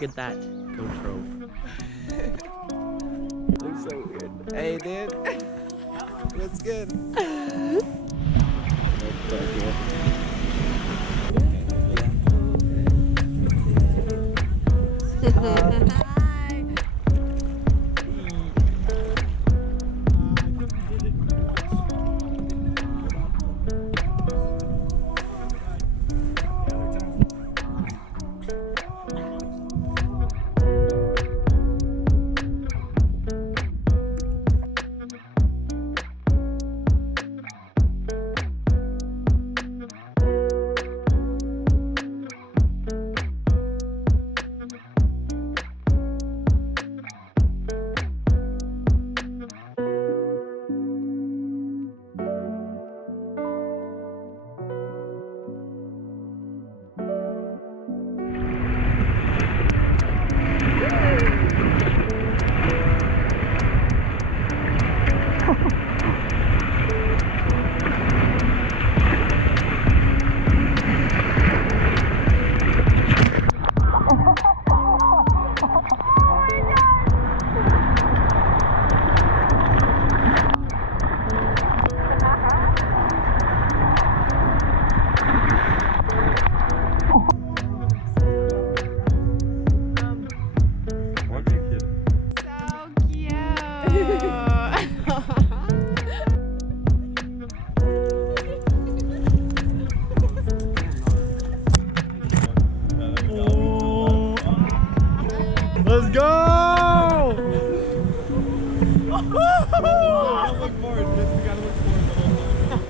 Look at that GoPro. Looks so weird. Hey, dude. What's good? Let's go!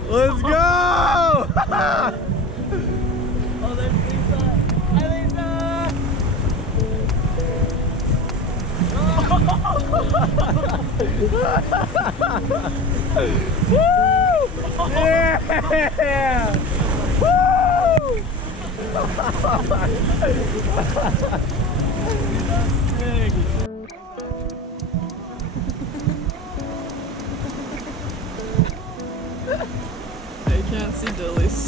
Let's go! Oh, there's Lisa! Hi, Lisa! Woo! Yeah! Woo! I can't see Dilly's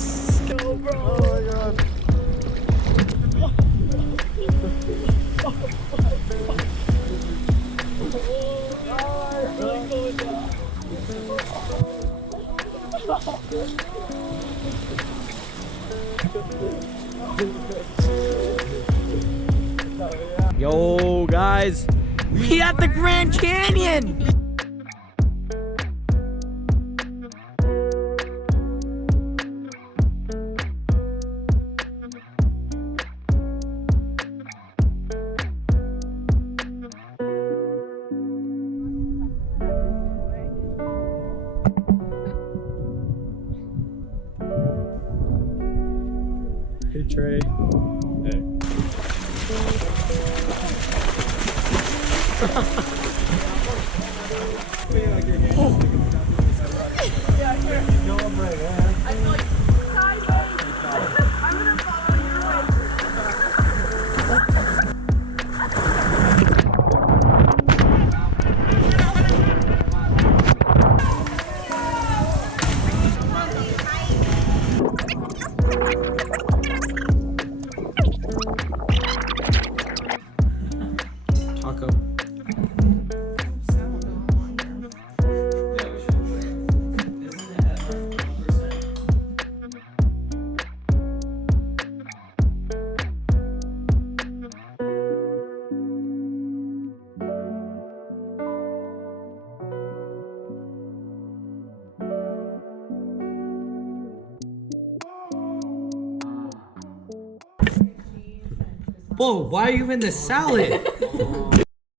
GoPro. Oh my god. Yo, guys, we at the Grand Canyon. Hey, Trey. Hey. Taco. Whoa, why are you in the salad?